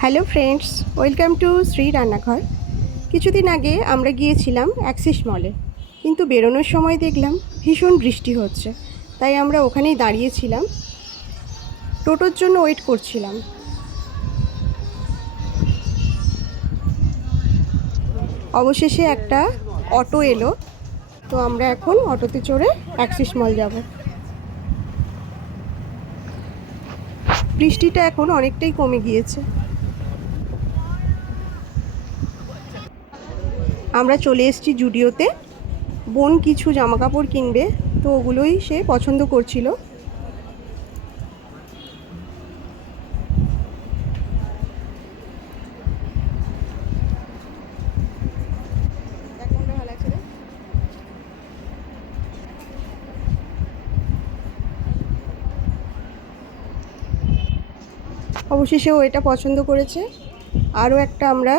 Hello friends, welcome to Shri রান্নাঘর। কিছুদিন আগে আমরা গিয়েছিলাম অ্যাক্সিস মলে, কিন্তু বেরোনোর সময় দেখলাম ভীষণ বৃষ্টি হচ্ছে, তাই আমরা ওখানেই দাঁড়িয়েছিলাম, টোটোর জন্য ওয়েট করছিলাম। অবশেষে একটা অটো এলো, তো আমরা এখন অটোতে চড়ে অ্যাক্সিস মল যাব। বৃষ্টিটা এখন অনেকটাই কমে গিয়েছে। আমরা চলে এসেছি জুডিওতে। বোন কিছু জামাকাপড় কিনবে, তো ওগুলোই সে পছন্দ করছিল। অবশেষে ও এটা পছন্দ করেছে। আরও একটা আমরা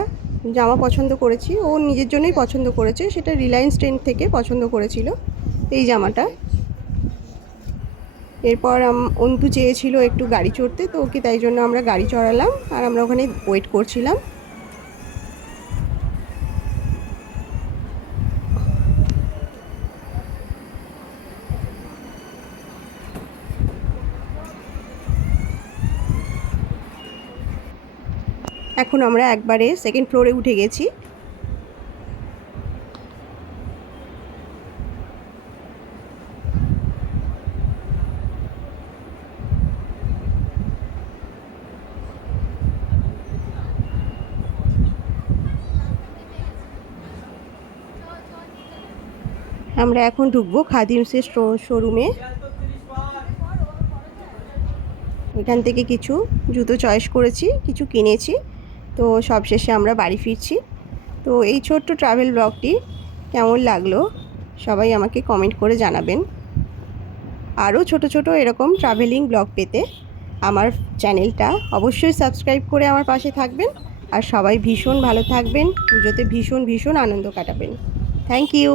জামা পছন্দ করেছি, ও নিজের জন্যই পছন্দ করেছে, সেটা রিলায়েন্স ট্রেন্ড থেকে পছন্দ করেছিল এই জামাটা। এরপর অন্তু চেয়েছিল একটু গাড়ি চড়তে, তো ওকে তাই জন্য আমরা গাড়ি চড়ালাম, আর আমরা ওখানে ওয়েট করছিলাম। এখন আমরা একবারে সেকেন্ড ফ্লোরে উঠে গেছি। আমরা এখন ঢুকবো খাদিমসের শোরুমে। এখান থেকে কিছু জুতো চয়েস করেছি, কিছু কিনেছি, তো সবশেষে আমরা বাড়ি ফিরছি। তো এই ছোট্ট ট্রাভেল ব্লগটি কেমন লাগলো সবাই আমাকে কমেন্ট করে জানাবেন। আরও ছোট ছোট এরকম ট্রাভেলিং ব্লগ পেতে আমার চ্যানেলটা অবশ্যই সাবস্ক্রাইব করে আমার পাশে থাকবেন। আর সবাই ভীষণ ভালো থাকবেন, পুজোতে ভীষণ ভীষণ আনন্দ কাটাবেন। Thank you.